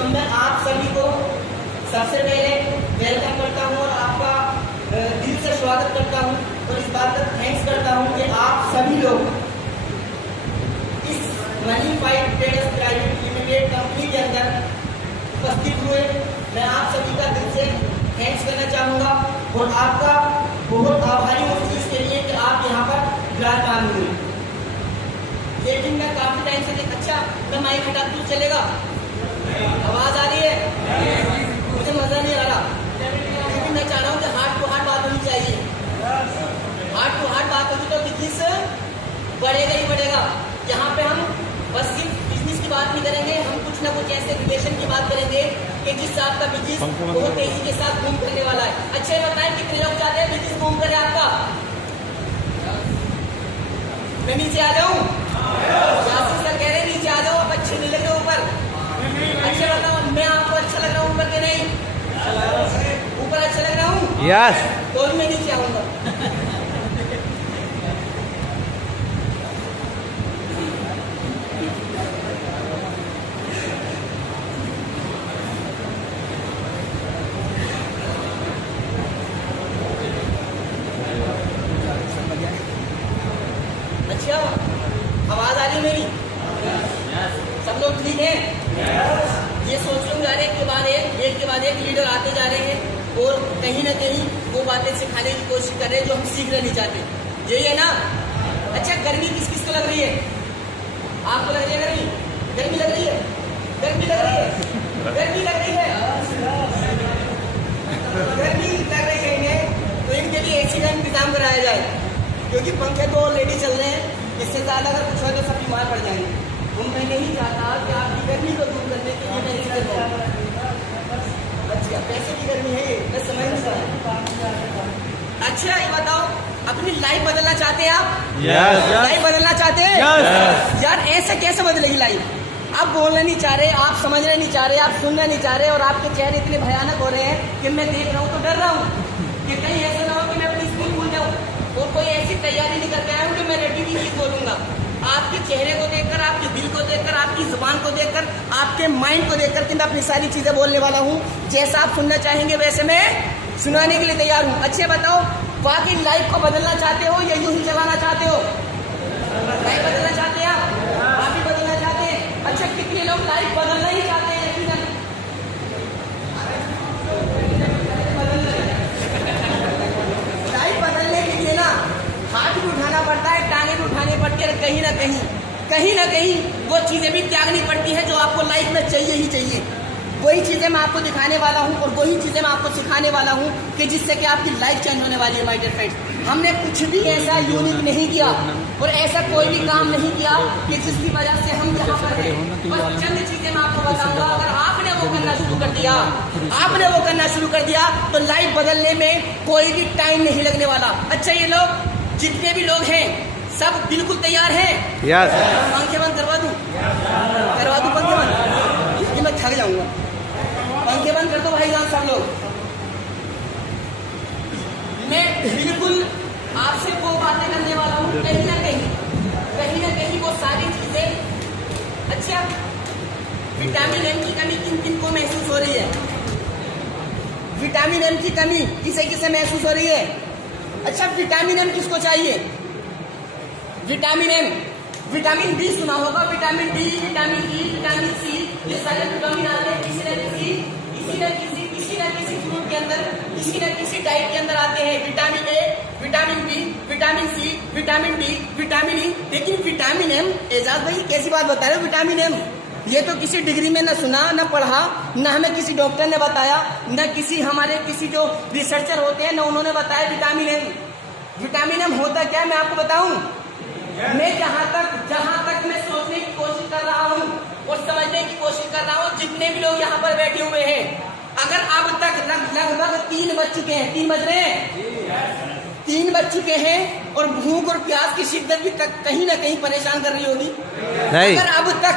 तो मैं आप सभी को सबसे पहले वेलकम करता हूँ और आपका दिल से स्वागत करता हूँ और इस बात का थैंक्स करता हूँ कि आप सभी लोग इस money fight traders private limited company के अंदर उपस्थित हुए। मैं आप सभी का दिल से थैंक्स करना चाहूँगा और आपका बहुत आभारी हूँ इस चीज़ के लिए कि आप यहाँ पर विराजमान हुए। लेकिन मैं काफ़ी टाइम से अच्छा मैं माइक हटा दूँ चलेगा? आवाज़ आ रही है? मुझे मज़ा नहीं आ रहा, लेकिन मैं चाह रहा हूँ कि हार्ट टू हार्ट बात होनी चाहिए। हार्ट टू हार्ट बात होगी तो बिजनेस बढ़ेगा ही बढ़ेगा। यहाँ पे हम बस सिर्फ बिजनेस की बात नहीं करेंगे, हम कुछ ना कुछ ऐसे रिलेशन की बात करेंगे कि जिससे आपका बिजनेस बहुत तेजी के साथ बूम करने वाला है। अच्छा ये बताएं कितने लोग चाहते हैं बिजनेस बूम करे आपका? मैं नीचे आ जाऊँ? यासिर सर कह रहे हैं नीचे आ जाओ, आप अच्छे नहीं लग रहे ऊपर। अच्छा बताओ मैं आपको अच्छा लग रहा हूँ ऊपर के नहीं? ऊपर अच्छा लग रहा हूँ? यस। तो मैं नीचे आऊंगा। अच्छा आवाज आ रही है मेरी? सब लोग ठीक हैं? ये सोच रहे जा रहे हैं एक के बाद एक लीडर आते जा रहे हैं और कहीं ना कहीं वो बातें सिखाने की कोशिश कर रहे हैं जो हम सीखना नहीं चाहते। यही है ना? अच्छा गर्मी किस किस को लग रही है? आपको लग रही है गर्मी? गर्मी लग रही है? गर्मी लग रही है? गर्मी लग रही है? गर्मी लग रही है इन्हें, तो इनके लिए एसी का इंतजाम कराया जाए, क्योंकि पंखे तो ऑलरेडी चल रहे हैं। इससे ज़्यादा अगर कुछ हो तो सब बीमार पड़ जाएंगे। तो मैं नहीं चाहता कि आपकी गर्मी को दूर करने के लिए मैं इसी करता। अच्छा पैसे की गर्मी है ये, मैं समझ नहीं सकता। अच्छा ये बताओ अपनी लाइफ बदलना चाहते हैं आप? यस। लाइफ बदलना चाहते हैं? यस। यार ऐसे कैसे बदलेगी लाइफ? आप बोलना नहीं चाह रहे, आप समझना नहीं चाह रहे, आप सुनना नहीं चाह रहे और आपके चेहरे इतने भयानक हो रहे हैं कि मैं देख रहा हूँ तो डर रहा हूँ कि कहीं ऐसा ना हो कि मैं अपनी स्कूल भूल जाऊँ और कोई ऐसी तैयारी नहीं करके आया हूँ कि मैं रेडी भी चीज बोलूंगा। आपके चेहरे को देखकर, आपके दिल को देखकर, आपकी जुबान को देखकर, आपके माइंड को देखकर कि मैं अपनी सारी चीजें बोलने वाला हूँ। जैसा आप सुनना चाहेंगे वैसे मैं सुनाने के लिए तैयार हूँ। अच्छे बताओ वाकई लाइफ को बदलना चाहते हो या यूं ही चलाना चाहते हो? लाइफ बदलना चाहते हैं आप भी बदलना चाहते हैं? अच्छा कितने लोग लाइफ बदलना ही चाहते हैं? लाइफ बदलने के लिए ना हाथ भी उठाना पड़ता है, टांगे भी उठानी पड़ती है, कहीं ना कहीं वो चीजें भी त्यागनी पड़ती है जो आपको लाइफ में चाहिए ही चाहिए। वही चीजें मैं आपको दिखाने वाला हूँ और वही चीजें मैं आपको सिखाने वाला हूँ कि जिससे कि आपकी लाइफ चेंज होने वाली है। माय डियर फ्रेंड्स, हमने कुछ भी ऐसा यूनिक नहीं किया और ऐसा कोई भी काम नहीं किया कि जिसकी वजह से हम यहाँ पर हैं। बस चंद चीजें मैं आपको बताऊंगा, अगर आपने वो करना शुरू कर दिया तो लाइफ बदलने में कोई भी टाइम नहीं लगने वाला। अच्छा ये लोग जितने भी लोग हैं सब बिल्कुल तैयार हैं? यस। पंखे बंद करवा दूं पंखे बंद, क्योंकि मैं थक जाऊंगा। पंखे बंद कर दो भाई जान सब लोग। मैं बिल्कुल आपसे वो बातें करने वाला हूँ कहीं ना कहीं वो सारी चीजें। अच्छा विटामिन एम की कमी किन किन को महसूस हो रही है? विटामिन एम की कमी किसे किसे महसूस हो रही है? अच्छा विटामिन एम किसको चाहिए? विटामिन एम, विटामिन डी सुना होगा, vitamin D, vitamin E, vitamin C, ये सारे विटामिन आते हैं किसी न किसी फ्रूट के अंदर, किसी न किसी डाइट के अंदर आते हैं। Vitamin A, vitamin B, vitamin C, vitamin D, vitamin E. लेकिन विटामिन एम, एजाज भाई कैसी बात बता रहे हो? विटामिन एम ये तो किसी डिग्री में न सुना न पढ़ा, न हमें किसी डॉक्टर ने बताया, न किसी जो रिसर्चर होते हैं न उन्होंने बताया विटामिन एम। विटामिन एम होता क्या मैं आपको बताऊं? मैं जहां तक मैं सोचने की कोशिश कर रहा हूँ और समझने की कोशिश कर रहा हूँ, जितने भी लोग यहाँ पर बैठे हुए हैं, अगर अब तक लगभग 3 बज चुके हैं, 3 बज रहे हैं, 3 बज चुके हैं और भूख और प्यास की शिद्दत भी कहीं ना कहीं परेशान कर रही होगी। अगर अब तक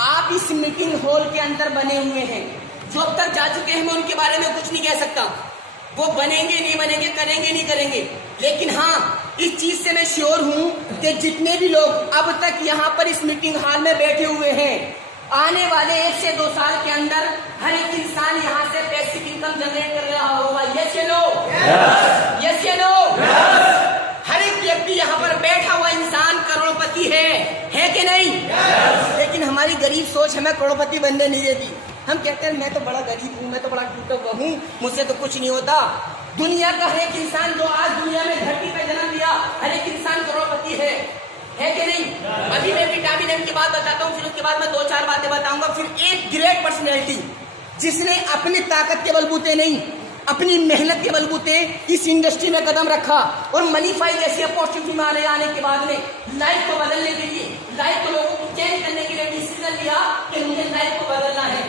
आप इस मीटिंग हॉल के अंदर बने हुए हैं, जो अब तक जा चुके हैं मैं उनके बारे में कुछ नहीं कह सकता, वो बनेंगे नहीं बनेंगे, करेंगे नहीं करेंगे, लेकिन हाँ इस चीज से मैं श्योर हूं कि जितने भी लोग अब तक यहाँ पर इस मीटिंग हॉल में बैठे हुए हैं, आने वाले 1 से 2 साल के अंदर हर एक इंसान यहाँ से पैसिव इनकम जनरेट कर रहा होगा। यस या नो? यस या नो? हर एक व्यक्ति यहाँ पर बैठा हुआ इंसान करोड़पति है कि नहीं? लेकिन हमारी गरीब सोच हमें करोड़पति बनने नहीं देती। हम कहते हैं मैं तो बड़ा गरीब हूँ, मैं तो बड़ा टूटा हुआ हूँ, मुझसे तो कुछ नहीं होता। दुनिया का हर एक इंसान जो आज दुनिया में धरती पे जन्म लिया, हर एक इंसान करोड़पति है कि नहीं? अभी मैं विटामिन एम की बात बताता हूँ, फिर उसके बाद मैं 2-4 बातें बताऊंगा। फिर एक ग्रेट पर्सनैलिटी जिसने अपनी ताकत के बलबूते नहीं, अपनी मेहनत के बलबूते इस इंडस्ट्री में कदम रखा और मनीफाई जैसी अपॉर्चुनिटी में आने के बाद में लाइफ को बदलने के लिए, लाइफ को लोगों को चेंज करने के लिए डिसीजन लिया कि मुझे लाइफ को बदलना है।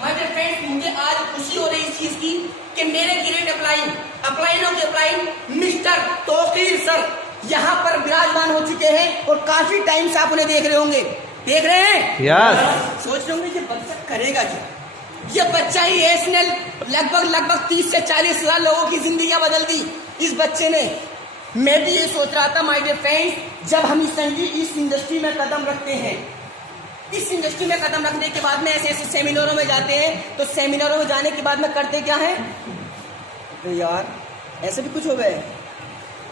माय डियर फ्रेंड्स, मुझे आज खुशी हो रही इस चीज की कि मेरे great upline mister Tauqeer sir यहाँ पर विराजमान हो चुके हैं और काफी टाइम से आप उन्हें देख रहे होंगे। देख रहे हैं? यस। सोच रहे होंगे ये बच्चा करेगा क्या? ये बच्चा ही इसने लगभग 30 से 40 हजार लोगों की जिंदगियां बदल दी इस बच्चे ने। मैं भी ये सोच रहा था माय डियर फ्रेंड्स, जब हम इस इंडस्ट्री में कदम रखते हैं, इस इंडस्ट्री में कदम रखने के बाद में ऐसे सेमिनारों में जाते हैं, तो सेमिनारों में जाने के बाद में करते क्या है? तो यार ऐसे भी कुछ हो गए,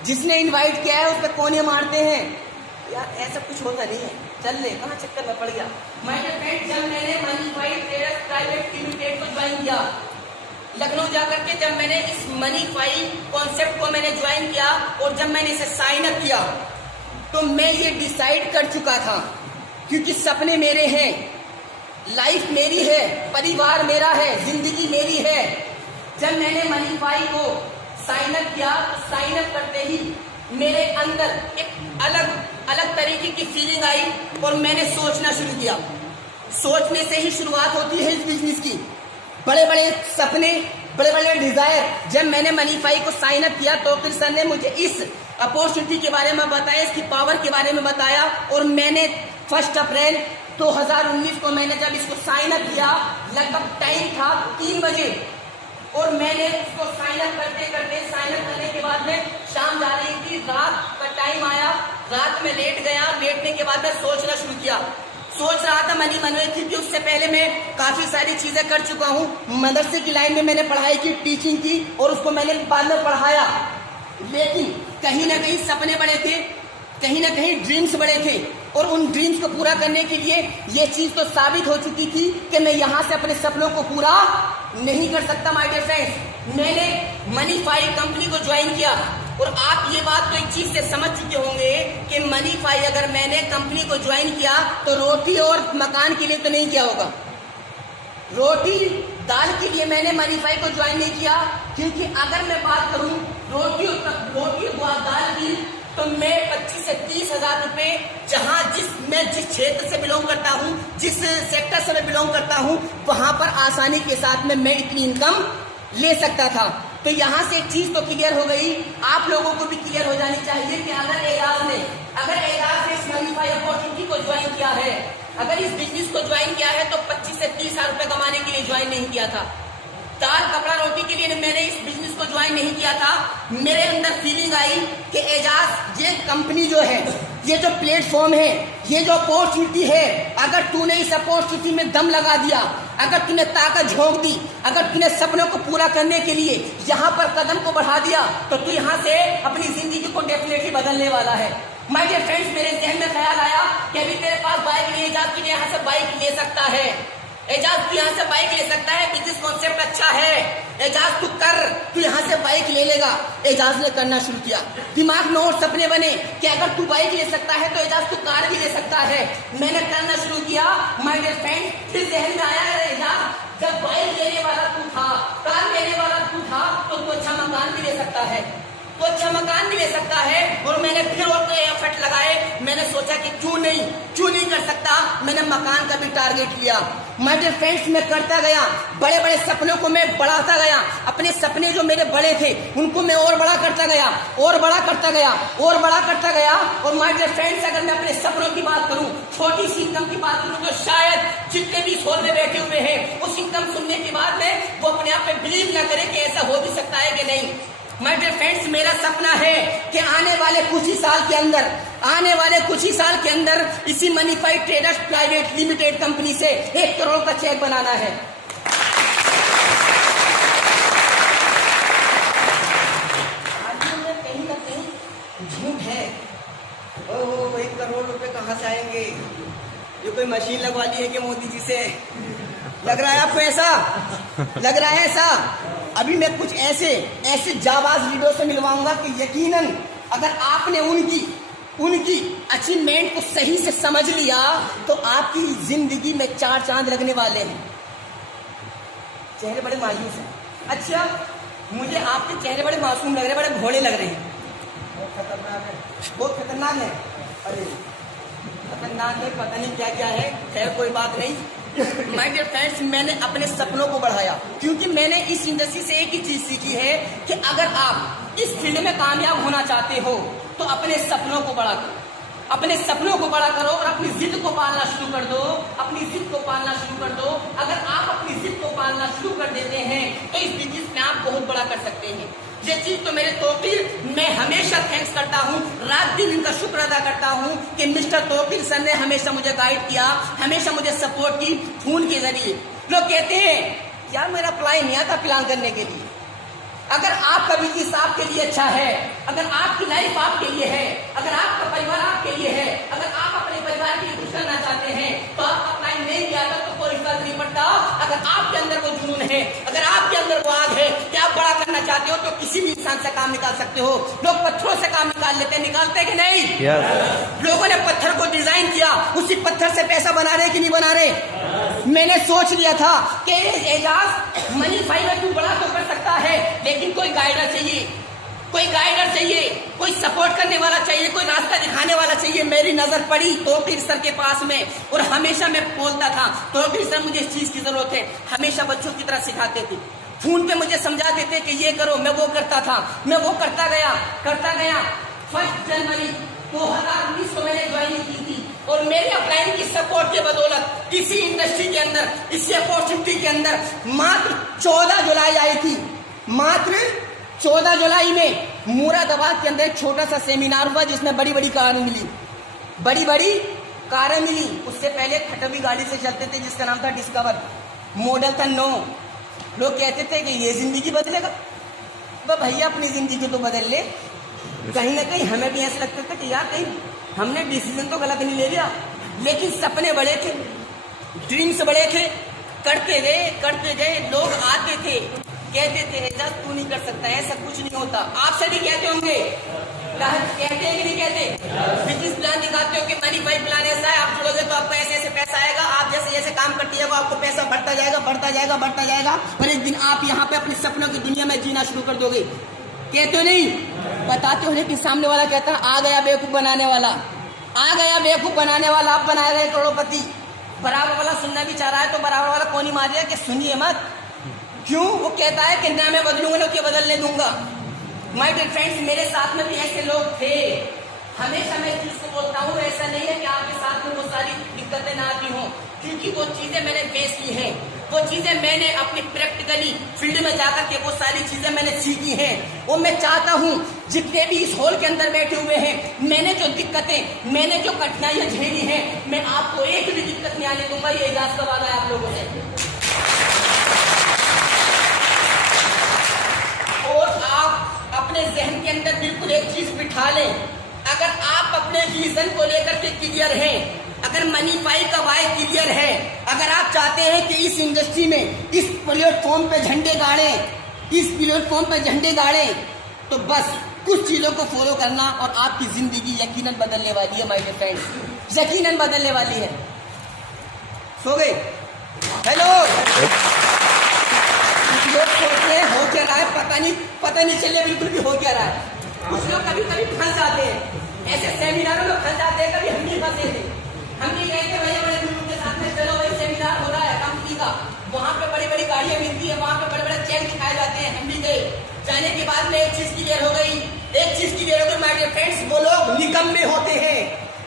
जिसने इनवाइट किया है उस पर कोने मारते हैं। यार ऐसा कुछ होता नहीं है, चल ले, कहाँ चक्कर में पड़ गया। माय डियर फ्रेंड, जब मैंने मनीफाई ट्रेडर्स प्राइवेट लिमिटेड को ज्वाइन किया लखनऊ जाकर के, जब मैंने इस मनीफाई कॉन्सेप्ट को मैंने ज्वाइन किया और जब मैंने इसे साइन अप किया, तो मैं ये डिसाइड कर चुका था, क्योंकि सपने मेरे हैं, लाइफ मेरी है, परिवार मेरा है, जिंदगी मेरी है। जब मैंने मनीफाई को साइन अप किया, साइन अप करते ही मेरे अंदर एक अलग तरीके की फीलिंग आई और मैंने सोचना शुरू किया। सोचने से ही शुरुआत होती है इस बिजनेस की। बड़े बड़े सपने, बड़े बड़े डिजायर। जब मैंने मनीफाई को साइन अप किया तो फिर सर ने मुझे इस अपॉर्चुनिटी के बारे में बताया, इसकी पावर के बारे में बताया और मैंने 1 अप्रैल 2019 को मैंने जब इसको साइन अप किया, लगभग टाइम था 3 बजे और मैंने उसको साइन अप साइन अप करने के बाद में शाम जा रही थी, रात का टाइम आया, रात में लेट गया। लेटने के बाद में सोचना शुरू किया। सोच रहा था मनी मनवे, क्योंकि उससे पहले मैं काफी सारी चीजें कर चुका हूँ। मदरसे की लाइन में मैंने पढ़ाई की, टीचिंग की और उसको मैंने बाद में पढ़ाया। लेकिन कहीं ना कहीं सपने बड़े थे, कहीं ना कहीं ड्रीम्स बड़े थे और उन ड्रीम्स को पूरा करने के लिए ये चीज तो साबित हो चुकी थी कि मैं यहाँ से अपने सपनों को पूरा नहीं कर सकता। माय डियर फ्रेंड्स, मैंने मनीफाई कंपनी को ज्वाइन किया और आप ये बात तो एक चीज से समझ चुके होंगे कि मनीफाई अगर मैंने कंपनी को ज्वाइन किया तो रोटी और मकान के लिए तो नहीं किया होगा। रोटी दाल के लिए मैंने मनीफाई को ज्वाइन नहीं किया, क्योंकि अगर मैं बात करूं रोटी और दाल की, तो मैं 25 से 30 हजार रुपए मैं जिस क्षेत्र से बिलोंग करता हूँ, जिस सेक्टर से मैं बिलोंग करता हूँ, वहां पर आसानी के साथ में मैं इतनी इनकम ले सकता था। तो यहाँ से एक चीज तो क्लियर हो गई, आप लोगों को भी क्लियर हो जानी चाहिए कि अगर एजाज ने इस मनीफाई अपॉर्चुनिटी को ज्वाइन किया है, अगर इस बिजनेस को ज्वाइन किया है, तो 25 से 30 हजार रुपए कमाने के लिए ज्वाइन नहीं किया था। दाल कपड़ा रोटी के लिए मैंने इस बिजनेस को ज्वाइन नहीं किया था। मेरे अंदर फीलिंग आई कि एजाज, ये कंपनी जो है, ये जो प्लेटफॉर्म है, ये जो अपॉर्चुनिटी है, अगर तूने इस अपॉर्चुनिटी में दम लगा दिया, अगर तूने ताकत झोंक दी, अगर तूने सपनों को पूरा करने के लिए यहाँ पर कदम को बढ़ा दिया, तो तू यहाँ से अपनी जिंदगी को डेफिनेटली बदलने वाला है। माय डियर फ्रेंड्स, मेरे जहन में ख्याल आया कि अभी तेरे पास बाइक नहीं, एजाज तू यहाँ से बाइक ले सकता है, एजाज तू यहाँ से बाइक ले सकता है, बिजनेस कॉन्सेप्ट अच्छा है, एजाज तू यहाँ से बाइक ले लेगा। एजाज ने करना शुरू किया, दिमाग में और सपने बने कि अगर तू बाइक ले सकता है तो एजाज तू कार भी ले सकता है। मैंने करना शुरू किया। माय डियर फ्रेंड, फिर जहन में आया, एजाज जब बाइक लेने वाला तू था, कार लेने वाला तू था, तो तू अच्छा मकान भी ले सकता है, तो अच्छा मकान भी ले सकता है। और मैंने फिर और कोई एफर्ट लगाए, मैंने सोचा कि क्यों नहीं कर सकता। मैंने मकान का भी टारगेट लिया। माय डियर फ्रेंड्स, मैं करता गया, बड़े बड़े सपनों को मैं बढ़ाता गया। अपने सपने जो मेरे बड़े थे उनको मैं और बड़ा करता गया, और बड़ा करता गया। और माय डियर फ्रेंड्स, अगर मैं अपने सपनों की बात करूं, छोटी सी इनकम की बात करूं, तो शायद जितने भी इस हॉल में बैठे हुए हैं, उस इनकम सुनने के बाद में वो अपने आप में बिलीव न करे कि ऐसा हो भी सकता है कि नहीं। माय डियर फ्रेंड्स, मेरा सपना है कि आने वाले कुछ ही साल के अंदर इसी मनीफाइड ट्रेडर्स प्राइवेट लिमिटेड कंपनी से 1 करोड़ का चेक बनाना है। कहीं ना कहीं झूठ है। 1 करोड़ रुपए कहाँ से आएंगे? ये कोई मशीन लगवा ली है कि मोदी जी से? लग रहा है आपको ऐसा? लग रहा है ऐसा? अभी मैं कुछ ऐसे जाबाज लीडरों से मिलवाऊंगा कि यकीनन अगर आपने उनकी अचीवमेंट को सही से समझ लिया तो आपकी जिंदगी में 4 चांद लगने वाले हैं। चेहरे बड़े मायूस हैं। अच्छा, मुझे आपके चेहरे बड़े मासूम लग रहे हैं, बड़े भोले लग रहे हैं। बहुत खतरनाक है। अरे खतरनाक है, पता नहीं क्या क्या है। खैर कोई बात नहीं। माय डियर फ्रेंड्स, मैंने अपने सपनों को बढ़ाया क्योंकि मैंने इस इंडस्ट्री से एक ही चीज सीखी है कि अगर आप इस फील्ड में कामयाब होना चाहते हो तो अपने सपनों को बड़ा करो, अपने सपनों को बड़ा करो और अपनी जिद को पालना शुरू कर दो। अगर आप अपनी जिद को पालना शुरू कर देते हैं तो इस बिजनेस में आप बहुत बड़ा कर सकते हैं। ये चीज तो मेरे तौकीर, मैं हमेशा थैंक्स करता हूँ, रात दिन इनका शुक्र अदा करता हूँ कि मिस्टर तौकीर सर ने हमेशा मुझे गाइड किया, हमेशा मुझे सपोर्ट की फोन के जरिए। लोग कहते हैं यार मेरा प्लान नहीं आता प्लान करने के लिए। अगर आपका बिजनेस आपके लिए अच्छा है, अगर आपकी लाइफ आपके लिए है, अगर आपका परिवार आपके लिए है, अगर आप अपने परिवार के लिए कुछ करना चाहते हैं तो आपका प्लान नहीं किया तो कोई फर्क नहीं पड़ता। अगर आपके अंदर वो जुनून है, अगर आपके अंदर वो आग है कि आप बड़ा करना चाहते हो तो किसी भी इंसान से काम निकाल सकते हो। लोग पत्थरों से काम निकालते हैं कि नहीं? yes. लोगों ने पत्थर को डिजाइन किया, उसी पत्थर से पैसा बना रहे कि नहीं बना रहे? मैंने सोच लिया था कि एजाज मनीफाइड में तू बड़ा तो कर सकता है लेकिन कोई गाइडर चाहिए, कोई सपोर्ट करने वाला चाहिए, कोई रास्ता दिखाने वाला चाहिए। मेरी नजर पड़ी तौकीर सर के पास में और हमेशा मैं बोलता था तौकीर सर मुझे इस चीज की जरूरत है। हमेशा बच्चों की तरह सिखाते थे, फोन पे मुझे समझाते थे कि ये करो, मैं वो करता था, मैं वो करता गया। 1 जनवरी 2019 को मैंने ज्वाइनिंग की थी और मेरे अपलाइन की सपोर्ट के बदौलत इसी इंडस्ट्री के अंदर, इसी अपॉर्चुनिटी के अंदर मात्र 14 जुलाई आई थी। मात्र 14 जुलाई में मुरादाबाद के अंदर एक छोटा सा सेमिनार हुआ जिसमें बड़ी बड़ी कारें मिली। उससे पहले खटवी गाड़ी से चलते थे जिसका नाम था डिस्कवर, मॉडल था 9। लोग कहते थे कि ये जिंदगी बदलेगा। भैया अपनी जिंदगी तो बदल ले। कहीं ना कहीं हमें भी ऐसा लगता था कि यार कहीं हमने डिसीजन तो गलत नहीं ले लिया, लेकिन सपने बड़े थे, ड्रीम्स बड़े थे, करते गए। लोग आते थे कहते थे एजाज तू नहीं कर सकता, ऐसा कुछ नहीं होता। आप सभी कहते होंगे, कहते हैं कि नहीं कहते? बिजनेस प्लान दिखाते हो कि मनीफाइड प्लान ऐसा है, आप जुड़ोगे तो आपका ऐसे पैसा आएगा, आप जैसे काम करते जाओगे आपको पैसा बढ़ता जाएगा और एक दिन आप यहाँ पे अपने सपनों की दुनिया में जीना शुरू कर दोगे। कहते हो नहीं? बताते हो लेकिन सामने वाला कहता आ गया बेवकूफ बनाने वाला, आप बनाए गए करोड़पति। बराबर वाला सुनना भी चाह रहा है तो बराबर वाला कौन ही मारिया कि सुनिए मत। क्यों? वो कहता है कि ना मैं बदलूंगा ना तो बदलने दूंगा। माय डियर फ्रेंड्स, मेरे साथ में भी ऐसे लोग थे। हमेशा मैं चीज को बोलता हूँ, ऐसा नहीं है कि आपके साथ में वो सारी दिक्कतें ना आती हों, क्योंकि वो चीजें मैंने फेस की हैं, वो चीजें मैंने अपनी प्रैक्टिकली फील्ड में जाकर के वो सारी चीजें मैंने सीखी हैं। वो मैं चाहता हूँ जितने भी इस हॉल के अंदर बैठे हुए हैं, मैंने जो दिक्कतें, मैंने जो कठिनाइयां झेली हैं, मैं आपको एक भी दिक्कत नहीं आने दूंगा। ये एजाज का वादा है आप लोगों से। और आप अपने जहन के अंदर बिल्कुल एक चीज बिठा लें, अगर आप अपने विजन को लेकर के क्लियर हैं, अगर मनीफाइड का वाई क्लियर है, अगर आप चाहते हैं कि इस इंडस्ट्री में इस प्लेटफॉर्म पे झंडे गाड़ें, तो बस कुछ चीजों को फॉलो करना और आपकी जिंदगी यकीनन बदलने वाली है। माय डियर फ्रेंड्स, यकीनन बदलने वाली है। सो गए? हेलो, लोग सोचते हैं हो क्या रहा है, पता नहीं चले बिल्कुल भी हो क्या रहा है। कुछ लोग कभी फंस जाते हैं, ऐसे सेमिनारों में फंस जाते हैं। कभी हम भी फंसे थे, हम भी गए थे भैया बड़े ग्रुप के साथ में, चलो भाई सेमिनार हो रहा है कंपनी का, वहाँ पे बड़ी बड़ी गाड़ियां मिलती है, वहाँ पे बड़े बड़े चेक दिखाए जाते हैं। हम भी गए, जाने के बाद में एक चीज क्लियर हो गई माय डियर फ्रेंड्स, वो लोग निकम्मे होते हैं,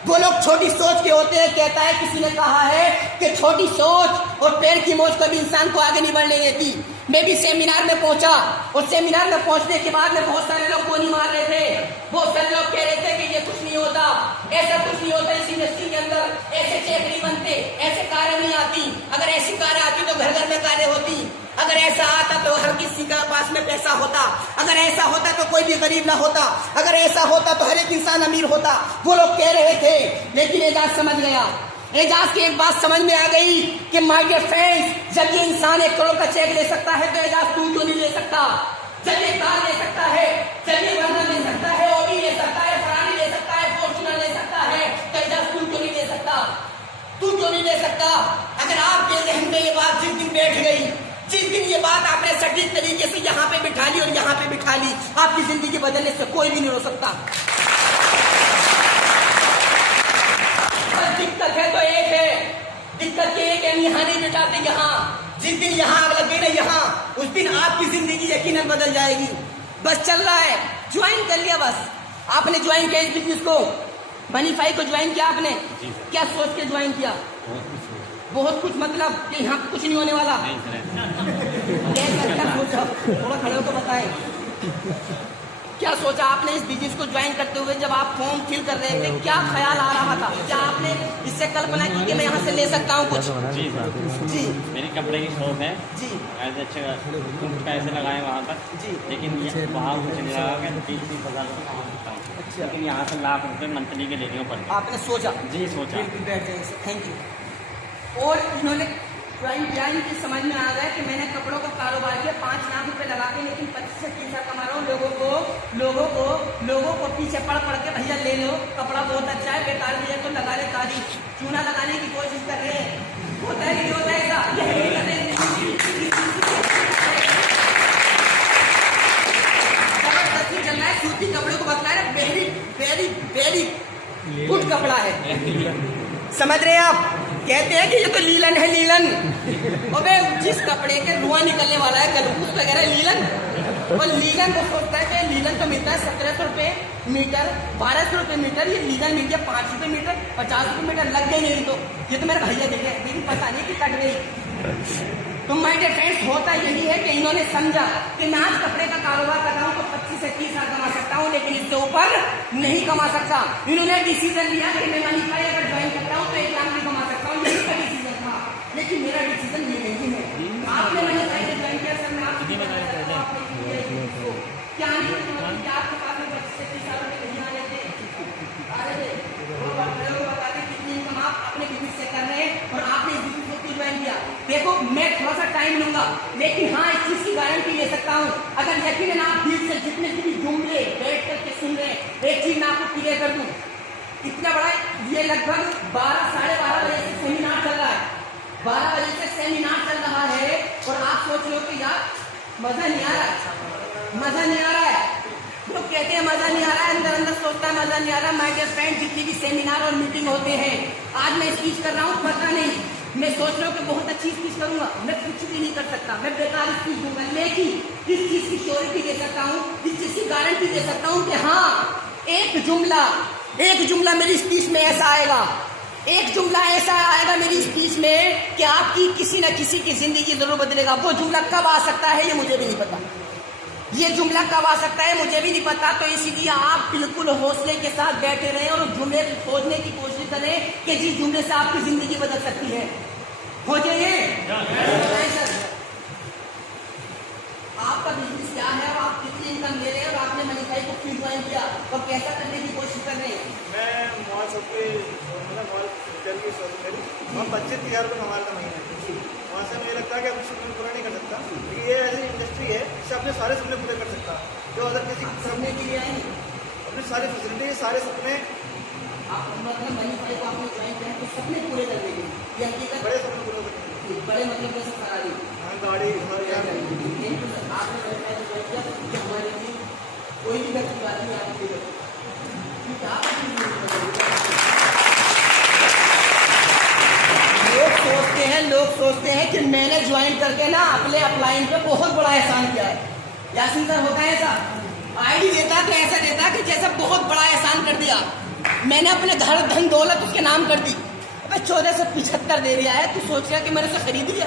वो लोग छोटी सोच के होते हैं। कहता है किसी ने कहा है कि छोटी सोच और पैर की मोच कभी इंसान को आगे नहीं बढ़ने देती। मैं भी सेमिनार में पहुंचा और सेमिनार में पहुंचने के बाद में बहुत सारे लोग गोली मार रहे थे, बहुत सारे लोग कह रहे थे कि ये कुछ नहीं होता, ऐसा कुछ नहीं होता इस इंडस्ट्री के अंदर, ऐसे चेक नहीं बनते, ऐसे कारें नहीं आती, अगर ऐसी कारें आती तो घर घर में कारें होती, अगर ऐसा आता तो हर किसी का पास में पैसा होता, अगर ऐसा होता तो कोई भी गरीब ना होता, अगर ऐसा होता तो हर एक इंसान अमीर होता। वो लोग कह रहे थे, लेकिन एजाज समझ गया। एजाज की एक बात समझ में आ गई कि माय डियर फ्रेंड्स, जब ये इंसान 1 करोड़ का चेक ले सकता है तो एजाज तू क्यों नहीं ले सकता? जब ये कार ले सकता है, जब ये वर्ना ले सकता है, ओडी ले सकता है, फरारी ले सकता है, फॉर्च्यूनर ले सकता है, तो एजाज तू क्यों नहीं ले सकता? तू क्यों नहीं ले सकता? अगर आपके जहन में ये बात जिस दिन बैठ गई, जिस दिन ये बात आपने सटीक तरीके से यहाँ पे बिठा ली और यहाँ पे बिठा ली, आपकी जिंदगी बदलने से कोई भी नहीं रोक सकता। दिक्कत है तो एक है, दिक्कत ये है कि हम यहाँ नहीं बिठाते। यहाँ जिस दिन यहाँ आग लगे ना यहाँ, उस दिन आपकी जिंदगी यकीनन बदल जाएगी। बस चल रहा है, ज्वाइन कर लिया, बस आपने ज्वाइन किया इस बिजनेस को, मनीफाई को ज्वाइन किया आपने, क्या सोच के ज्वाइन किया? बहुत कुछ, मतलब कि यहाँ कुछ नहीं होने वाला। थोड़ा खड़े होकर बताएं, क्या सोचा आपने इस बिजनेस को ज्वाइन करते हुए? जब आप फॉर्म फिल कर रहे थे, क्या ख्याल आ रहा था? क्या आपने इससे कल्पना की कि मैं यहाँ से ले सकता हूँ कुछ? जी सर, जी, मेरी कपड़े की शॉप है जी, ऐसे अच्छे कुछ पैसे लगाए वहाँ तक जी, लेकिन वहाँ कुछ नहीं लगा के 30-30 हज़ार कमा सकता हूँ। अच्छा, लेकिन यहाँ से लाख रुपये मंथली के लेने पड़ते। आपने सोचा? जी सोचा। बैठ जाइए, थैंक यू। और इन्होंने ज्वाइन किया, इनकी समझ में आ गया कि मैंने कपड़ों का कारोबार किया 5 लाख रुपए लगा के, लेकिन 25 से 30 कमा रहा हूँ। लोगों को पीछे पड़ के भैया ले लो, कपड़ा बहुत अच्छा है, बेकार भी है तो लगा ले, तारीफ चूना लगाने की कोशिश कर रहे हैं। होता है नहीं होता ऐसा? जबरदस्ती चल रहा है। सूती कपड़े को बतला रहा है, वेरी वेरी वेरी गुड कपड़ा है, समझ रहे हैं आप? कहते हैं कि ये तो लीलन है, लीलन। अबे जिस कपड़े के रुआ निकलने वाला है, कलपूस वगैरह, लीलन। और लीलन को सोचता है कि लीलन तो मिलता है 1700 रुपये मीटर, 1200 रुपये मीटर, ये लीलन मिल गया 5 रुपये मीटर, 50 रुपये मीटर लग गए। नहीं तो ये तो मेरे भैया देखे, लेकिन पता नहीं कि कट गई। तो माय डियर फ्रेंड्स, होता यही है कि इन्होंने समझा कि मैं आज कपड़े का कारोबार कर रहा हूँ तो 25 से 30 लाख कमा सकता हूँ, लेकिन इससे ऊपर नहीं कमा सकता। इन्होंने डिसीजन लिया कि मैं मनीफाई अगर ज्वाइन करता हूँ तो 1 लाख भी कमा सकता हूँ, यही का डिसीजन था। लेकिन मेरा डिसीजन ये नहीं है। आपने मनीफाई से ज्वाइन किया, सर मैं आपकी क्या आपके पास में 25 से 30 साल नहीं आ रहे थे, बता दें कितनी इनकम आप अपने बिजनेस से कर रहे हैं और आपने इस बिजनेस को क्यों ज्वाइन किया। देखो मैं थोड़ा सा टाइम लूंगा, लेकिन हाँ इस चीज की गारंटी ले सकता हूँ, अगर यकीनन आप दिल से जितने भी जुमले बैठ करके सुन रहे हैं, एक चीज मैं आपको क्लियर कर दूं, इतना बड़ा ये लगभग 12-12:30 बजे से सेमिनार चल रहा है, 12 बजे से सेमिनार चल रहा है और आप सोच लो कि यार मजा नहीं आ रहा है, मजा नहीं आ रहा है। लोग कहते हैं मजा नहीं आ रहा है, अंदर अंदर सोचता है मजा नहीं आ रहा। माय डियर फ्रेंड, जितनी भी सेमिनार और मीटिंग होते हैं, आज मैं स्पीच कर रहा हूँ, पता नहीं मैं सोच रहा हूँ कि बहुत अच्छी स्पीच करूंगा, मैं कुछ भी नहीं कर सकता, मैं बेकार स्पीच दूंगा, लेकिन इस चीज की श्योरिटी दे सकता हूँ, इस चीज की गारंटी दे सकता हूँ कि हाँ एक जुमला मेरी स्पीच में ऐसा आएगा, एक जुमला ऐसा आएगा मेरी स्पीच में कि आपकी किसी न किसी की जिंदगी जरूर बदलेगा। वो जुमला कब आ सकता है ये मुझे भी नहीं पता, ये जुमला कब आ सकता है मुझे भी नहीं पता। तो इसीलिए आप बिल्कुल हौसले के साथ बैठे रहें और उस जुमले को खोजने की कोशिश करें कि जिस जुमले से आपकी जिंदगी बदल सकती है। हो जाइए। आपका बिजनेस क्या है और आप कितनी इनकम ले रहे हैं और आपने मनीफाई को क्यों ज्वाइन किया और कैसा करने की कोशिश कर रहे हैं? मैं मॉल शॉप पे मॉल रिटेल की शॉप मेरी वहाँ 25,000 रुपये कमा रहा था महीने। वहाँ से मुझे लगता है कि अब सपने पूरा नहीं कर सकता, क्योंकि ये ऐसी इंडस्ट्री है जिससे अपने सारे सपने पूरे कर सकता जो अगर किसी सपने के लिए आएंगे अपने सारी फैसिलिटी सारे सपने आप मतलब मनीफाई को आपने ज्वाइन किया तो सपने पूरे कर देंगे, ये हकीकत बड़े सपने पूरे कर देंगे। बड़े मतलब कैसे फरारी गाड़ी घर यार आपने हमारे लिए कोई भी गलती बात नहीं आपकी लोग सोचते हैं कि मैंने ज्वाइन करके ना अपने अपलाइन पे बहुत बड़ा एहसान किया है। यासीन सर होता है ऐसा, आईडी देता तो ऐसा देता कि जैसा बहुत बड़ा एहसान कर दिया, मैंने अपने घर धन दौलत उसके नाम कर दी। अबे 1475 दे दिया है, तू सोच रहा कि मैंने उसे खरीद लिया?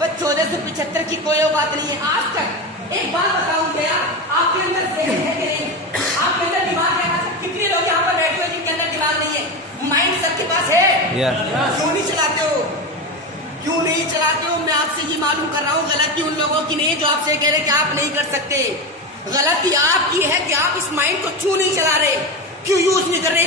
बस 1475 की कोई औकात नहीं है। आज तक एक बात बताऊं क्या, आपके अंदर ज़हन है कि नहीं, आपके अंदर दिमाग है? कितने लोग यहाँ पर बैठे हुए जिनके अंदर दिमाग नहीं है? माइंड सबके पास है? क्यों नहीं चलाते हो? क्यों नहीं चलाते हो? मैं आपसे ये मालूम कर रहा हूँ, गलती उन लोगों की नहीं जो आपसे कह रहे कि आप नहीं कर सकते। गलती आपकी है कि आप इस माइंड को क्यों नहीं चला रहे, क्यों यूज नहीं कर रहे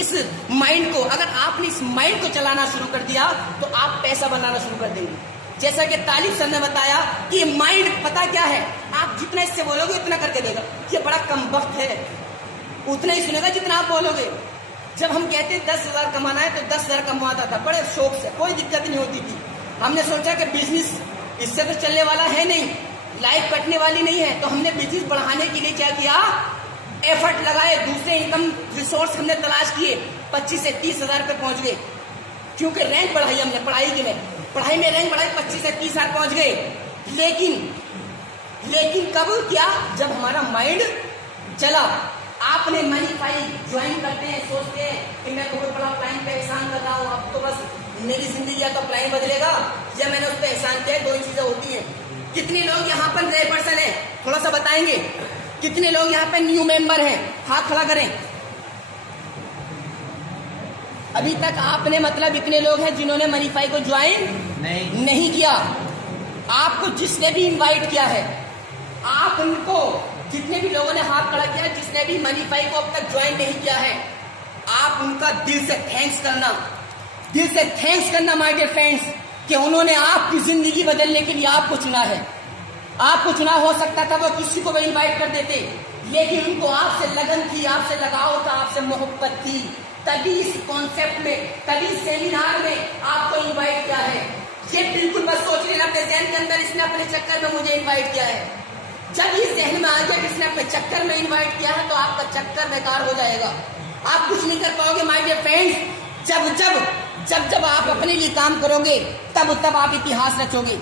इस माइंड को। अगर आपने इस माइंड को चलाना शुरू कर दिया तो आप पैसा बनाना शुरू कर देंगे। जैसा कि तालिब सर ने बताया कि माइंड पता क्या है, आप जितना इससे बोलोगे उतना करके देगा। ये बड़ा कमबख्त है, उतना ही सुनेगा जितना आप बोलोगे। जब हम कहते 10,000 कमाना है तो 10,000 कमाता था बड़े शौक से, कोई दिक्कत नहीं होती थी। हमने सोचा कि बिजनेस इससे तो चलने वाला है नहीं, लाइफ कटने वाली नहीं है, तो हमने बिजनेस बढ़ाने के लिए क्या किया, एफर्ट लगाए, दूसरे इनकम रिसोर्स हमने तलाश किए, 25 से 30,000 पे पहुंच गए। क्योंकि रैंक बढ़ाई हमने पढ़ाई में रैंक बढ़ाई, 25 से 30,000 पहुंच गए। लेकिन कब क्या, जब हमारा माइंड चला। आपने मनीफाई ज्वाइन करते हैं, सोचते हैं कि मैं बहुत बड़ा प्लान पे एहसान कर रहा हूँ, अब तो बस मेरी जिंदगी या तो प्लान बदलेगा या मैंने उस पर एहसान किया। दो ही चीजें होती हैं। कितने लोग यहाँ पर नए पर्सन है, थोड़ा सा बताएंगे? कितने लोग यहाँ पे न्यू मेंबर हैं? हाथ खड़ा करें। अभी तक आपने मतलब इतने लोग हैं जिन्होंने मनीफाई को ज्वाइन नहीं किया। आपको जिसने भी इनवाइट किया है, आप उनको, जितने भी लोगों ने हाथ खड़ा किया, जिसने भी मनीफाई को अब तक ज्वाइन नहीं किया है, आप उनका दिल से थैंक्स करना माय डियर फ्रेंड्स, कि उन्होंने आपकी जिंदगी बदलने के लिए आपको चुना है। आपको चुना, हो सकता था वो किसी को भी इनवाइट कर देते, लेकिन उनको आपसे लगन थी, आपसे लगाव था, आपसे मोहब्बत थी, तभी इस कॉन्सेप्ट में, तभी सेमिनार में आपको इनवाइट किया है। ये बिल्कुल बस सोच लेना अपने जहन के अंदर, इसने अपने चक्कर में मुझे इनवाइट किया है। जब ये जहन में आ गया कि इसने अपने चक्कर में इनवाइट किया है, तो आपका चक्कर बेकार हो जाएगा, आप कुछ नहीं कर पाओगे माय डियर फ्रेंड्स। जब आप अपने लिए काम करोगे तब आप इतिहास रचोगे।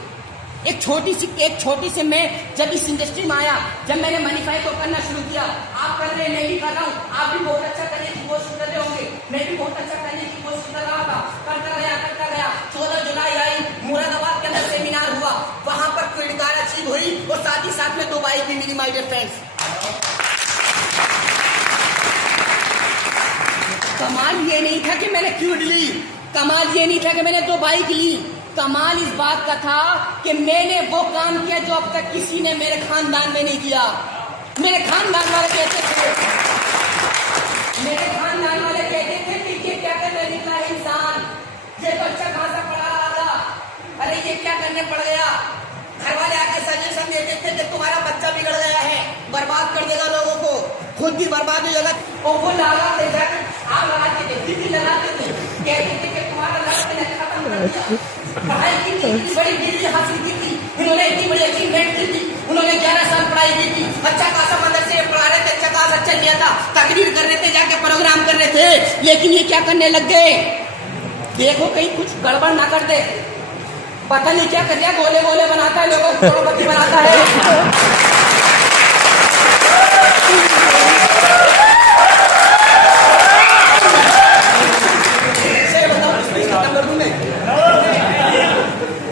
एक छोटी सी मैं जब इस इंडस्ट्री में आया, जब मैंने मनीफाई को करना शुरू किया, आप कर रहे हैं, मैं भी कर रहा हूँ, आप भी बहुत अच्छा करने की कोशिश कर रहे होंगे, मैं भी बहुत अच्छा करने की कोशिश कर रहा था, करता गया। 14 जुलाई आई, मुरादाबाद के अंदर सेमिनार हुआ, वहां पर क्रेडिट अचीव हुई और साथ ही साथ में 2 बाइक भी मिली माय डियर फ्रेंड्स। कमाल ये नहीं था कि मैंने क्विड ली, कमाल ये नहीं था कि मैंने 2 बाइक ली, कमाल इस बात का था कि मैंने वो काम किया जो अब तक किसी ने मेरे खानदान में नहीं किया। मेरे खानदान वाले कहते थे कि ये क्या करने निकला है इंसान, ये तो अच्छा खासा पढ़ा रहा था, अरे ये क्या करने पड़ गया। घर वाले आके सजेशन देते थे कि तुम्हारा बच्चा बिगड़ गया है, बर्बाद कर देगा लोगों को, खुद भी बर्बाद हो जाएगा। और वो लगाते जाकर आप लगाते थे, दीदी लगाते थे, कहते थे कि तुम्हारा लक्ष्य खत्म कर दिया। पढ़ाई की थी, इतनी बड़ी डिग्री हासिल की थी, इन्होंने इतनी बड़ी अचीवमेंट की थी, उन्होंने 11 साल पढ़ाई की थी, अच्छा खासा मदरसे पढ़ा रहे थे, अच्छा खासा चल गया था, तकरीर कर रहे थे, जाके प्रोग्राम कर रहे थे, लेकिन ये क्या करने लग गए, देखो कहीं कुछ गड़बड़ ना कर दे, पता नहीं क्या कर दिया, गोले बनाता है, लोगों को करोड़पति बनाता है।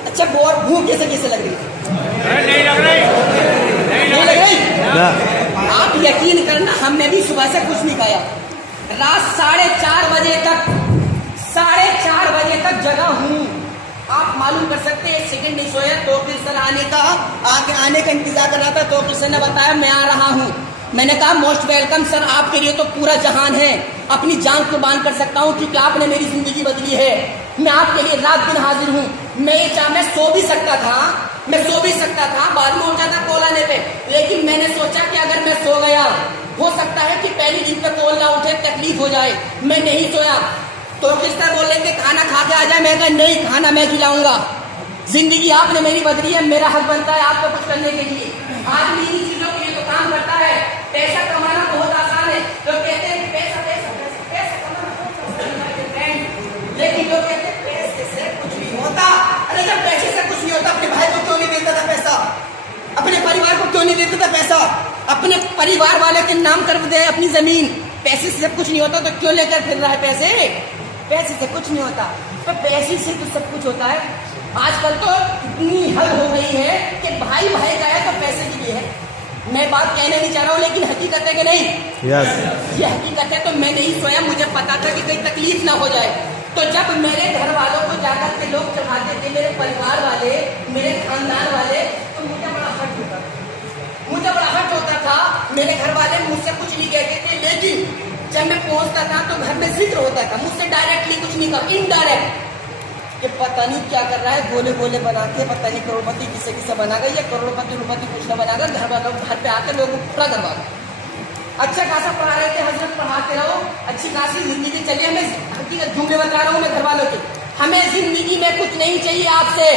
अच्छा भूख कैसे लग रही है? नहीं लग रही। आप यकीन करना, हमने भी सुबह से कुछ नहीं खाया, रात 4:30 बजे तक जगा हूँ। आप मालूम कर सकते हैं, 1 सेकंड नहीं सोया। तो सर आने का इंतजार कर रहा था, तो सर ने बताया मैं आ रहा हूँ। मैंने कहा मोस्ट वेलकम सर, आपके लिए तो पूरा जहान है, अपनी जान कुर्बान कर सकता हूँ क्योंकि आपने मेरी जिंदगी बदली है। मैं आपके लिए रात दिन हाजिर हूँ। मैं सो भी सकता था, बाद में उठ जाता कॉल आने पे, लेकिन मैंने सोचा कि अगर मैं सो गया, हो सकता है कि पहली दिन पे कॉल ना उठे, तकलीफ हो जाए। मैं नहीं सोया। तो किस तरह बोल रहे थे खाना खा के आ जाए, मैं कहा नहीं, खाना मैं खिलाऊंगा। जिंदगी आपने मेरी बदली है, मेरा हक बनता है आपको कुछ करने के लिए। आदमी इन चीजों के लिए तो काम करता है। पैसा कमाना बहुत आसान है, तो कहते हैं पैसा कमाना बहुत आसान है, लेकिन लोग कहते हैं पैसे से कुछ नहीं होता। अरे जब पैसे से कुछ नहीं होता, अपने भाई को क्यों नहीं देता था पैसा, अपने परिवार को क्यों नहीं देता था पैसा, अपने परिवार वाले के नाम कर दे अपनी जमीन। पैसे से सब कुछ नहीं होता तो क्यों लेकर फिर रहा है पैसे से कुछ नहीं होता, तो पैसे से तो सब कुछ होता है। आजकल तो इतनी हद हो गई है कि भाई भाई का है तो पैसे की भी है। मैं बात कहने नहीं चाह रहा हूँ, लेकिन हकीकत है कि नहीं? यस। ये हकीकत है। तो मैं नहीं सोया, मुझे पता था कि कोई तकलीफ ना हो जाए। तो जब मेरे घर वालों को जाकर के लोग चढ़ाते थे, मेरे परिवार वाले, मेरे खानदान वाले, तो मुझे बड़ा हर्ट होता था। मुझे बड़ा हर्ट होता था। मेरे घर वाले मुझसे कुछ नहीं कहते थे, लेकिन जब मैं पहुंचता था तो घर में जिक्र होता था, मुझसे डायरेक्टली कुछ नहीं कहा, इनडायरेक्ट, कि पता नहीं क्या कर रहा है, गोले गोले बना के पता नहीं करोड़पति किसे किसे बना गया, या करोड़पति रुपति कुछ न बना गया। घर वालों घर पे आके लोगों को खड़ा करवा दो। अच्छा खासा पढ़ा रहे थे हजरत, पढ़ाते रहो, अच्छी खासी जिंदगी चलिए। हमें हकीकत जुमले बता रहा हूँ मैं घर वालों की, हमें जिंदगी में कुछ नहीं चाहिए आपसे,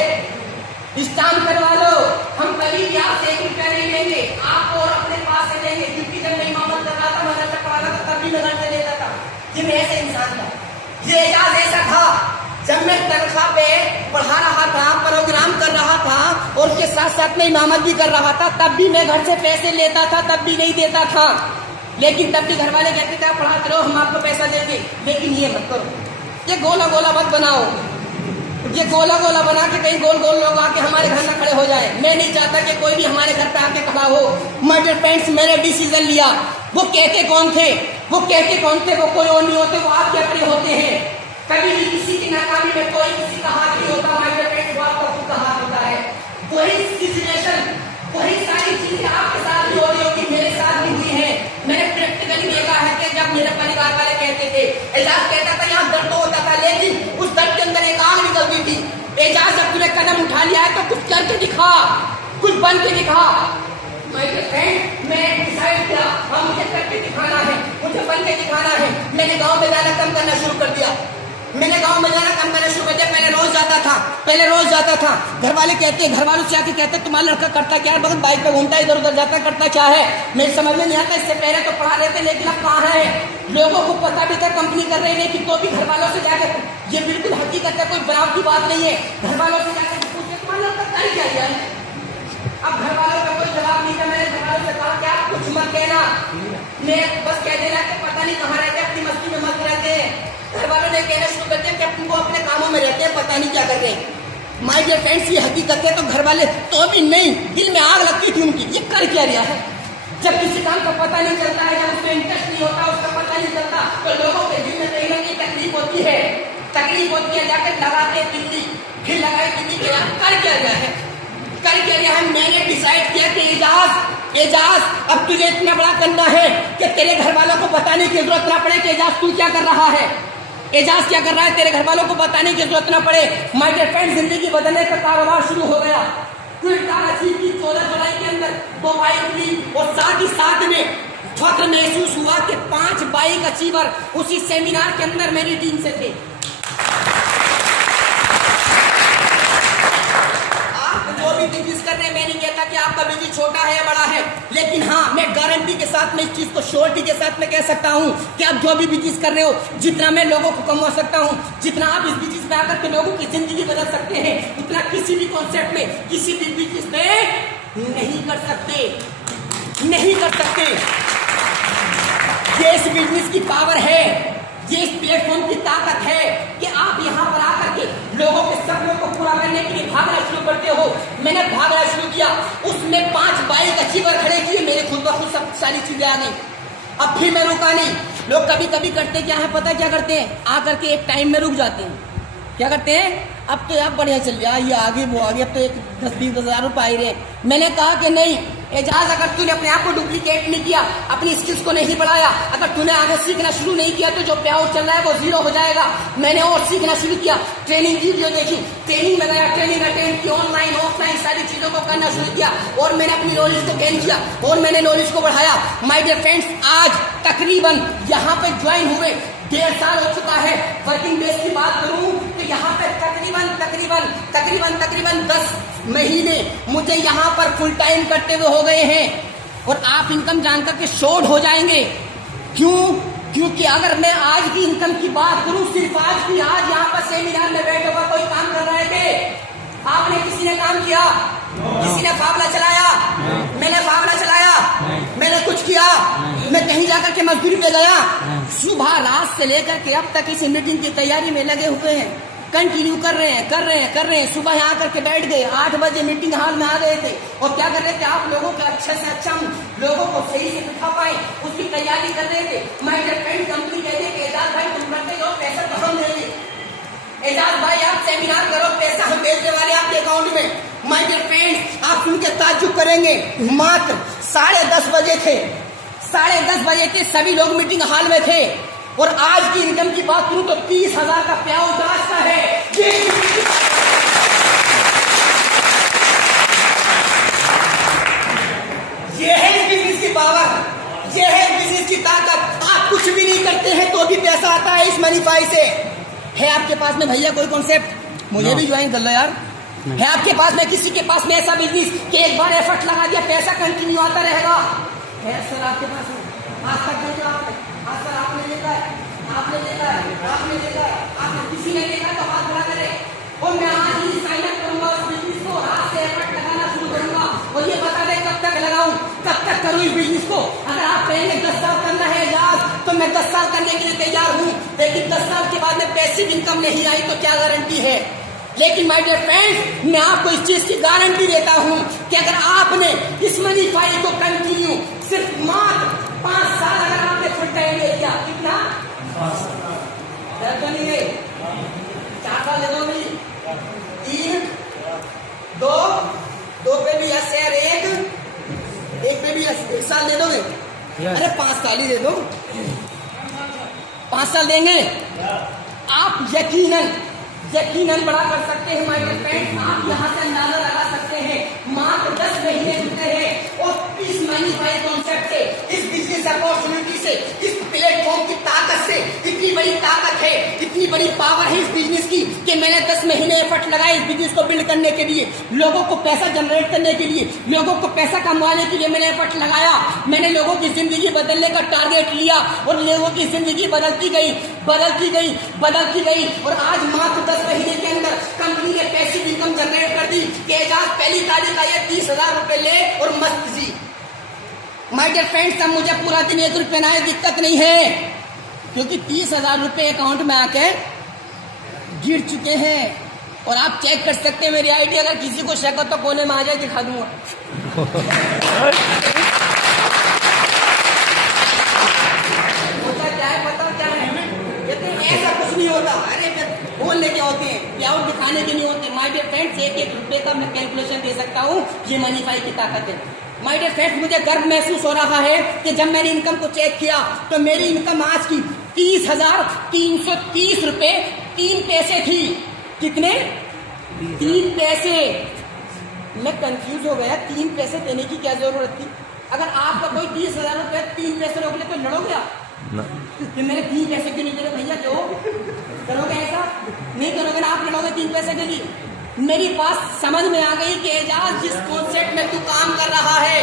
स्टाम्प करवा लो, हम कभी भी आपसे 1 रुपया नहीं लेंगे, आप और अपने पास से लेंगे। क्योंकि जब मैं इमामत कर रहा था, मदरसा पढ़ा रहा था, तब भी मैं घर से लेता था। ये मैं ऐसे इंसान था, ये एजाज ऐसा था। जब मैं तनख्वाह पे पढ़ा रहा था, प्रोग्राम कर रहा था और उसके साथ साथ में इमामत भी कर रहा था, तब भी मैं घर से पैसे लेता था, तब भी नहीं देता था। लेकिन तब भी घर वाले कहते थे आप पढ़ाते रहो, हम आपको पैसा देंगे, लेकिन ये मत करो, ये गोला गोला मत बनाओ, ये गोला गोला बना के कहीं गोल गोल लोग आके हमारे घर में खड़े हो जाए। मैं नहीं चाहता कि कोई भी हमारे घर पे आके खड़ा हो। माय डियर फ्रेंड्स, मैंने डिसीजन लिया। वो कहते कौन थे, वो कहते कौन थे, वो कोई और नहीं होते, वो आपके अपने होते हैं। कभी भी किसी की नाकामी में कोई किसी का हाथ नहीं होता, माय डियर फ्रेंड्स, वो आपका खुद का हाथ होता है। वही सिचुएशन, वही सारी चीजें आपके साथ भी हो रही होगी, मेरे साथ भी हुई है। मैंने प्रैक्टिकली देखा है कि जब मेरे परिवार वाले कहते थे, एजाज कहता था यहाँ दर्द होता था, लेकिन उस दर्द के अंदर एक आग निकलती थी। एजाज जब तूने कदम उठा लिया है तो कुछ करके दिखा, कुछ बन के दिखा। मैं डिसाइड किया, हाँ मुझे करके दिखाना है, मुझे बन के दिखाना है। मैंने गाँव में जाना कम करना शुरू कर दिया। मैंने गांव में जाना कम करना शुरू कर दिया। पहले रोज जाता था। घर वाले कहते, घर वालों से आके कहते तुम्हारा लड़का करता क्या है, बगल बाइक पे घूमता है, इधर उधर जाता, करता क्या है। मेरे समझ में नहीं आता। इससे पहले तो पढ़ा रहे थे, लेकिन अब कहाँ है, लोगों को पता भी था कंपनी कर रही नहीं, कि तो भी घर वालों से जाकर, ये बिल्कुल हकीकत है, कोई बनाव की बात नहीं है। घर वालों से जाकर पूछते तुम्हारा लड़का कर क्या गया है। अब घर वालों का कोई जवाब नहीं था। मैंने घर वालों से कहा क्या कुछ मत कहना, मैं बस कह देना कि पता नहीं कहाँ रहते, अपनी मस्ती में मत रहते हैं। घर वालों ने कहना शुरू कर दिया कि अपन को अपने कामों में रहते हैं, पता नहीं क्या कर रहे हैं। माय डियर फ्रेंड्स, ये हकीकत है। तो घर वाले तो भी नहीं, दिल में आग लगती थी उनकी, ये कर क्या रहा है। जब किसी काम का पता नहीं चलता है, जब उसमें इंटरेस्ट नहीं होता, उसका पता नहीं चलता, तो लोगों के दिल में कहीं ना कहीं तकलीफ होती है। जाकर लगाते दिल्ली, फिर लगाए दिल्ली के कर क्या रहा है, कर क्या रहा है। मैंने डिसाइड किया कि एजाज अब तुझे इतना बड़ा करना है कि तेरे घर वालों को बताने की जरूरत ना पड़े कि एजाज तू क्या कर रहा है, एजाज क्या कर रहा है, तेरे घर वालों को बताने की जरूरत ना पड़े। माय डियर फ्रेंड, जिंदगी बदलने का कारोबार शुरू हो गया। फिर कराची की 14 जुलाई के अंदर 2 बाइक ली और साथ ही साथ में फख्र महसूस हुआ कि 5 बाइक अचीवर उसी सेमिनार के अंदर मेरी टीम से थे। जो भी बिजनेस कर रहे हैं, मैं नहीं कहता कि आपका बिजनेस छोटा है या बड़ा है, लेकिन हाँ मैं गारंटी के साथ में इस चीज को श्योरिटी के साथ में कह सकता हूँ कि आप जो भी बिजनेस कर रहे हो, जितना मैं लोगों को कमा सकता हूँ, जितना आप इस बिजनेस में आकर के लोगों की जिंदगी बदल सकते हैं, उतना किसी भी कॉन्सेप्ट में, किसी भी बिजनेस में नहीं कर सकते। ये इस बिजनेस की पावर है, ये इस प्लेटफॉर्म की ताकत है कि आप यहाँ पर आकर के लोगों के सपनों को पूरा करने के लिए भागना शुरू करते हो। मैंने भागना शुरू किया, उसमें 5 बाइक अचीवर खड़े किए, मेरे खुद ब खुद सब सारी चीजें आ गई। अब फिर मैं रुका नहीं। लोग कभी कभी करते क्या है, पता क्या करते हैं, आकर के एक टाइम में रुक जाते हैं। क्या करते हैं, अब तो यार बढ़िया चल रहा है, ये आगे वो आगे, अब तो एक 10-20 हज़ार रुपये आ रहे। मैंने कहा कि नहीं एजाज, अगर तूने अपने आप को डुप्लीकेट नहीं किया, अपनी स्किल्स को नहीं बढ़ाया, अगर तूने आगे सीखना शुरू नहीं किया, तो जो पे आउट चल रहा है वो 0 हो जाएगा। मैंने और सीखना शुरू किया, ट्रेनिंग वीडियो देखी, ट्रेनिंग में गया, ट्रेनिंग अटेंड की, ऑनलाइन ऑफलाइन सारी चीजों को करना शुरू किया और मैंने अपनी नॉलेज को गेन किया और मैंने नॉलेज को बढ़ाया। माय डियर फ्रेंड्स, आज तकरीबन यहाँ पे ज्वाइन हुए 1.5 साल हो चुका है। वर्किंग बेस की बात करूं तो यहाँ पे तकरीबन 10 महीने मुझे यहाँ पर फुल टाइम करते हुए हो गए हैं और आप इनकम जानकर के शॉर्ट हो जाएंगे। क्योंकि अगर मैं आज की इनकम की बात करूं, सिर्फ आज की, आज यहाँ पर सेमिनार में बैठे हुआ कोई काम कर रहे थे, आपने किसी ने काम किया, किसी ने फावला चलाया, मैंने फावला चलाया, मैंने कुछ किया, मैं कहीं जाकर के मजदूरी पे गया, सुबह रात से लेकर के अब तक इस मीटिंग की तैयारी में लगे हुए हैं। कंटिन्यू कर रहे हैं। सुबह यहाँ आकर के बैठ गए, 8 बजे मीटिंग हॉल में आ गए थे और क्या कर रहे थे, आप लोगों का अच्छे से अच्छा लोगों को सही से दिखा पाए उसकी तैयारी कर रहे थे। माय डियर फ्रेंड, कंपनी कहते हैं कि एजाज भाई तुम रखते हो पैसा तो हम देंगे, एजाज भाई आप सेमिनार करो पैसा हम भेजने वाले आपके अकाउंट में। माय डियर फ्रेंड, आप सुन के ताज्जुब करेंगे, मात्र 10:30 बजे थे, 10:30 बजे थे, सभी लोग मीटिंग हॉल में थे और आज की इनकम की बात करूं तो 30,000 का पेआउट आज का है। ये है इस बिजनेस की पावर, ये है इस बिजनेस की ताकत। आप कुछ भी नहीं करते हैं तो भी पैसा आता है इस मनीफाई से। है आपके पास में भैया कोई कॉन्सेप्ट, मुझे भी ज्वाइन कर लो यार। है आपके पास में किसी के पास में ऐसा बिजनेस कि एक बार एफर्ट लगा दिया पैसा कंटिन्यू आता रहेगा? है सर आपके पास में? आज तक जो आज सर आपने देखा है, आपने किसी ने देखा तो हाथ खड़ा करे। और मैं आज ही साइन अप करूंगा उस बिजनेस को, आज से एफर्ट लगाना शुरू करूंगा और ये बता दे कब तक लगाऊं, कब तक करूं इस बिजनेस को। अगर आप कहेंगे 10 साल करना है यार तो मैं 10 साल करने के लिए तैयार हूं, लेकिन 10 साल के बाद में पैसिव इनकम नहीं आई तो क्या गारंटी है। लेकिन माय डियर फ्रेंड्स, मैं आपको इस चीज की गारंटी देता हूं कि अगर आपने इस मनीफाई को कंटिन्यू सिर्फ मात्र 5 साल अगर आपने फुल टाइम ले लिया, कितना 5 साल तो नहीं है, 4 साल ले दो भाई, 3 2 पे भी यस यार, एक पे भी यस, 1 साल दे दोगे? अरे 5 साल ही दे दो, 5 साल देंगे। आप यकीनन बड़ा कर सकते हैं माय डियर फ्रेंड्स। आप यहाँ से अंदाजा लगा सकते हैं मात्र 10 महीने बीते हैं और इस मनीफाई कॉन्सेप्ट से, इस बिजनेस अपॉर्चुनिटी से, इस प्लेटफॉर्म की ताकत से, इतनी बड़ी ताकत है, इतनी बड़ी पावर है इस बिजनेस की कि मैंने 10 महीने एफर्ट लगाए इस बिजनेस को बिल्ड करने के लिए, लोगों को पैसा जनरेट करने के लिए, लोगों को पैसा कमाने के लिए मैंने एफर्ट लगाया। मैंने लोगों की जिंदगी बदलने का टारगेट लिया और लोगों की जिंदगी बदलती गई और आज मात्र 10 महीने के अंदर कंपनी ने पैसिव इनकम जनरेट कर दी कि एजाज पहली तारीख का ये 30,000 रुपए ले और मस्त जी। माय डियर फ्रेंड्स, अब मुझे पूरा दिन 1 रुपये ना दिक्कत नहीं है क्योंकि 30,000 रुपए अकाउंट में आके गिर चुके हैं और आप चेक कर सकते हैं मेरी आईडी। अगर किसी को शक हो तो कोने में आ जाए, दिखा दूंगा। पता क्या है, ऐसा कुछ नहीं होता। अरे बोलने के होते हैं, पेआउट दिखाने के नहीं होते। माय डियर फ्रेंड्स, 1 रुपये का मैं कैलकुलेशन दे सकता हूँ, ये मनीफाई की ताकत है। माय डियर फ्रेंड्स, मुझे गर्व महसूस हो रहा है कि जब मैंने इनकम को चेक किया तो मेरी इनकम आज की 30,330 रुपए 3 पैसे थी। कितने? 3 पैसे। मैं कंफ्यूज हो गया, 3 पैसे देने की क्या जरूरत थी? अगर आपका कोई 30,000 रुपए 3 पैसे रोक ले तो लड़ोगे आप? कि मेरे 3 पैसे क्यों नहीं दे रहे भैया? जो करोगे ऐसा नहीं करोगे ना, आप लड़ोगे 3 पैसे के लिए। मेरी बात समझ में आ गई कि एजाज जिस कॉन्सेप्ट में तू काम कर रहा है,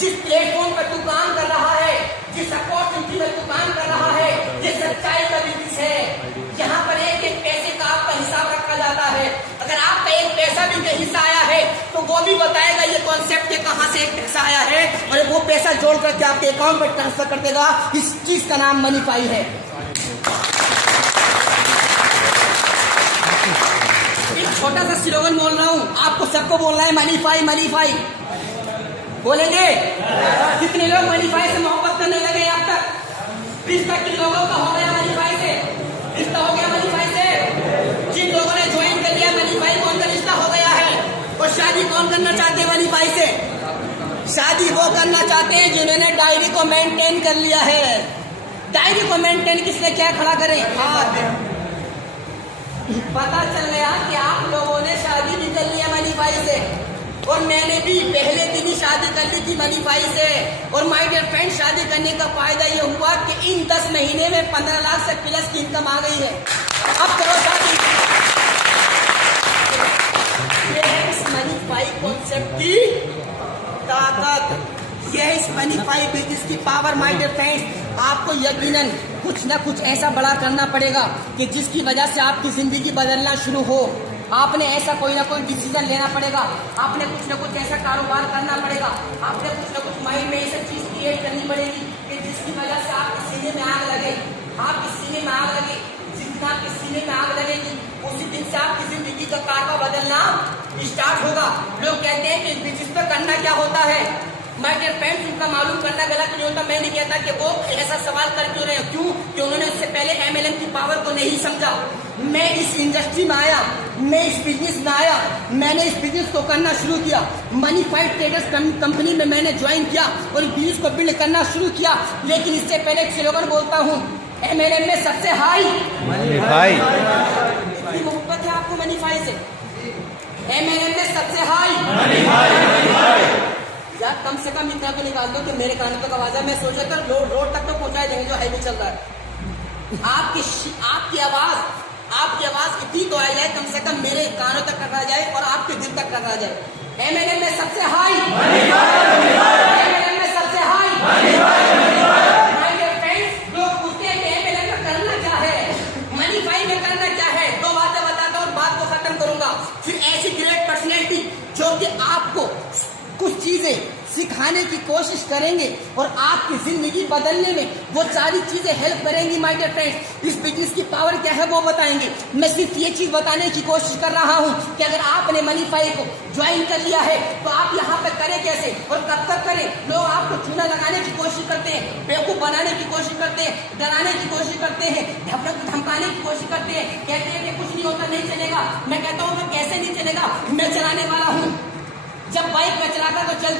जिस प्लेटफॉर्म पर तू काम कर रहा है, जिस अपॉर्चुनिटी में तू काम कर रहा है, जिस सच्चाई का बिजनेस है, यहाँ पर एक पैसे का आपका हिसाब रखा जाता है। अगर आपका 1 पैसा भी कहीं से आया है तो वो भी बताएगा ये कॉन्सेप्ट के कहाँ से 1 पैसा आया है और वो पैसा जोड़ करके आपके अकाउंट में ट्रांसफर कर देगा। इस चीज का नाम मनीफाई है। एक छोटा सा स्लोगन बोल रहा हूँ, आपको सबको बोलना है मनीफाई। बोलेंगे? कितने लोग मनीफाई से मोहब्बत करने लगे अब तक? 20 तक किन लोगों का हो गया मनीफाई से? रिश्ता हो गया मनीफाई से? जिन लोगों ने ज्वाइन कर लिया मनीफाई को उनका रिश्ता हो गया है। और शादी कौन करना चाहते हैं मनीफाई से? शादी वो करना चाहते हैं जिन्होंने डायरी को मेंटेन कर लिया है। डायरी को मेंटेन किसने क्या खड़ा करें? पता चल गया कि आप लोगों ने शादी भी कर लिया मनीफाई से और मैंने भी पहले दिन ही शादी कर ली थी मनीफाई से। और माय डियर फ्रेंड, शादी करने का फायदा ये हुआ कि इन 10 महीने में 15 लाख से प्लस की इनकम आ गई है। अब करो शादी। ये है इस मनीफाई कॉन्सेप्ट की ताकत, ये है इस मनीफाई बिजनेस की पावर। माय डियर फ्रेंड्स, आपको यकीनन कुछ ना कुछ ऐसा बड़ा करना पड़ेगा कि जिसकी वजह से आपकी जिंदगी बदलना शुरू हो। आपने ऐसा कोई ना कोई डिसीजन लेना पड़ेगा, आपने कुछ ना कुछ ऐसा कारोबार करना पड़ेगा, आपने कुछ ना कुछ माइंड में ऐसा चीज क्रिएट करनी पड़ेगी कि जिसकी वजह से आपके सीने में आग लगे, आपके सीने में आग लगे। जितना आपके सीने में आग लगेगी उसी दिन से आपकी जिंदगी का कारवा बदलना स्टार्ट होगा। लोग कहते हैं कि बिजनेस पे करना क्या होता है। माय डियर फ्रेंड्स, उनका मालूम करना गलत नहीं होता। मैं नहीं कहता कि वो ऐसा सवाल कर क्यों रहे हैं, क्यों कि उन्होंने उससे पहले MLM की पावर को नहीं समझा। मैं इस इंडस्ट्री में आया, मैं इस बिजनेस में आया, मैंने इस बिजनेस को करना शुरू किया। मनीफाइड ट्रेडर्स कंपनी में मैंने ज्वाइन किया और इस बिजनेस को बिल्ड करना शुरू किया। लेकिन इससे पहले एक स्लोगन बोलता हूँ, MLM में सबसे हाई मनीफाई। इतनी मोहब्बत है आपको मनीफाई से। MLM में सबसे हाई यार, कम से कम इतना तो निकाल दो कि मेरे कानों तक आवाज है। मैं सोचा था रोड तक तो पहुंचा देंगे जो हाईवे चल रहा है। आपकी आवाज इतनी तो आ जाए, कम से कम मेरे कानों तक टकरा जाए और आपके दिल तक टकरा जाए। MLM में सबसे हाई, MLM में सबसे हाई। माय डियर फ्रेंड्स, लोग पूछते हैं कि MLM में करना क्या है, मनीफाई में करना क्या है। दो बातें बताता हूँ और बात को खत्म करूंगा। फिर ऐसी ग्रेट पर्सनैलिटी जो कि आपको कुछ चीजें सिखाने की कोशिश करेंगे और आपकी जिंदगी बदलने में वो सारी चीजें हेल्प करेंगी। माय डियर फ्रेंड्स, इस बिजनेस की पावर क्या है वो बताएंगे। मैं सिर्फ ये चीज बताने की कोशिश कर रहा हूँ कि अगर आपने मनीफाई को ज्वाइन कर लिया है तो आप यहाँ पे करें कैसे और कब तक करें। लोग आपको चूना लगाने की कोशिश करते हैं, बेवकूफ बनाने की कोशिश करते हैं, डराने की कोशिश करते हैं, धमकाने की कोशिश करते हैं, कहते हैं कि कुछ नहीं होता, नहीं चलेगा। मैं कहता हूँ कैसे नहीं चलेगा, मैं चलाने वाला हूँ। जब बाइक में चलाता तो चल